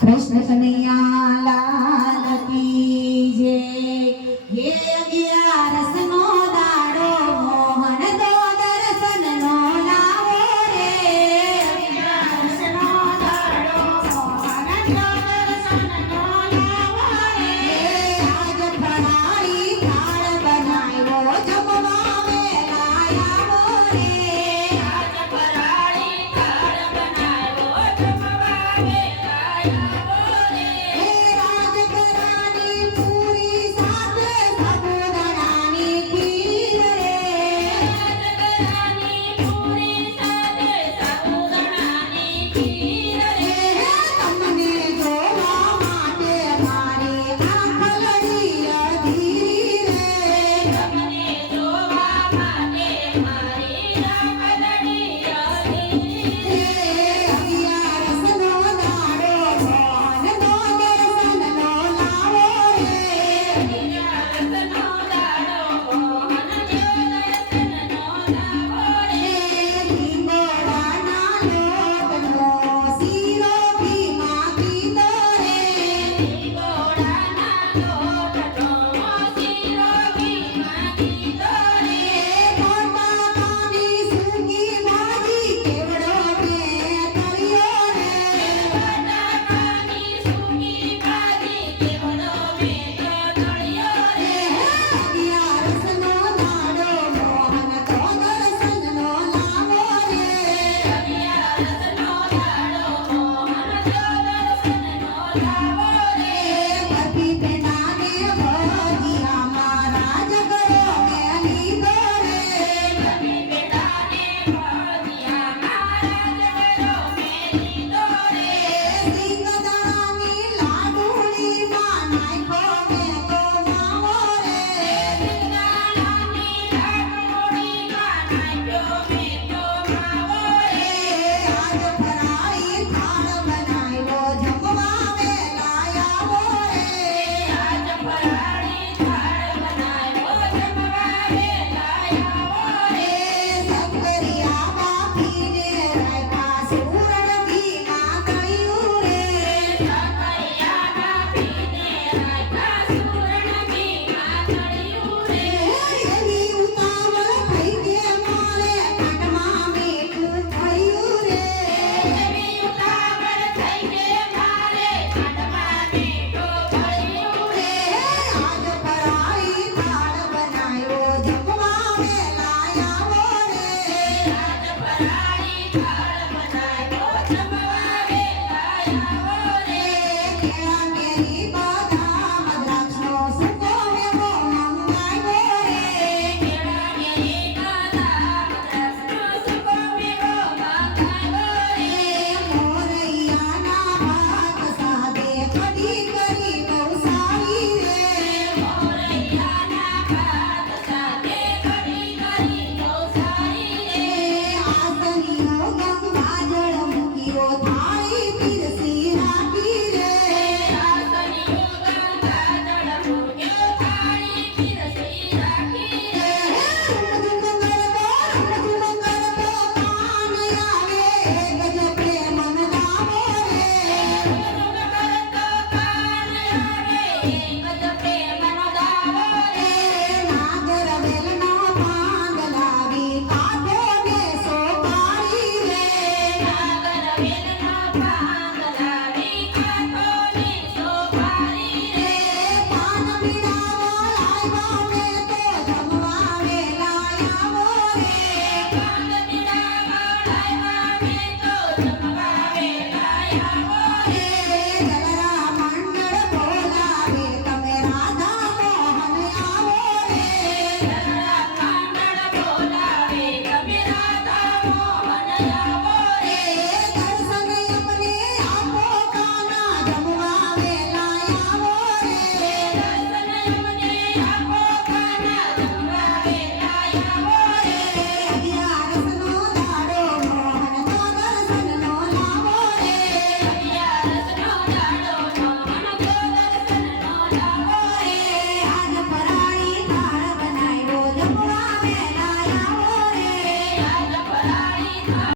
કૃષ્ણ કનૈયા લાલ કી જય. હે અગિયારસ નો દાડો મોહન તો દર્શન નો લાવો રે. અગિયારસ નો દાડો મોહન તો દર્શન નો લાવો રે. આજ ફરાળી થાળ બનાવ્યો જમવા વેલા આવો રે. આજ ફરાળી થાળ બનાવ્યો જમવા વેલા આવો રે. રાજગરાની પૂરી સાથે સાબુદાણાની ખીર રે. રાજગરાની પૂરી સાથે સાબુદાણાની ખીર રે. તમને જોવા માટે મારી આંખ લડી અધીરી રે. તમને જોવા માટે મારી આંખ લડી અધીરી રે. અગિયારસ નો દાડો મોહન તો દર્શન નો લાવો રે. અગિયારસ નો દાડો મોહન તો દર્શન નો લાવો રે. ઢીંગોળાના લોટનો શીરો ઘીમાં કીધો રે. ઢીંગોળાના લોટનો શીરો ઘીમાં કીધો રે. બટાકાની સૂકી ભાજી કેવડો મેં તળ્યો રે. બટાકાની સૂકી ભાજી કેવડો મેં તળ્યો રે. અગિયારસ નો દાડો મોહન તો દર્શન નો લાવો રે. અગિયારસ નો દાડો મોહન તો દર્શન નો લાવો રે. બરફી પેંડાને ભજીયા મારા જગરો મેં લીધો રે. બરફી પેંડાને ભજીયા મારા જગરો મેં લીધો રે. સિંગદાણાની લાડુળીમાં નાખ્યો મેં તો માવો રે. સિંગદાણાની લાડુળીમાં નાખ્યો મેં તો માવો રે. આજ ફરાળી થાળ બનાવ્યો જમવા વેલા આવો રે. આજ ફરાળી થાળ બનાવ્યો જમવા વેલા આવો રે. સક્કરિયા બાફીને રાખ્યા સુરણ ઘીમાં તળ્યું રે. સક્કરિયા બાફીને રાખ્યા સુરણ ઘીમાં તળ્યું રે. એવી ઉતાવળ થઈ કે મારે કાટમાં મીઠું થયું રે. એવી ઉતાવળ થઈ કે મારે કાટમાં મીઠું થયું રે. આજ ફરાળી થાળ બનાવ્યો જમવા વેલા આવો રે. આજ ફરાળી થાળ બનાવ્યો જમવા વેલા આવો રે.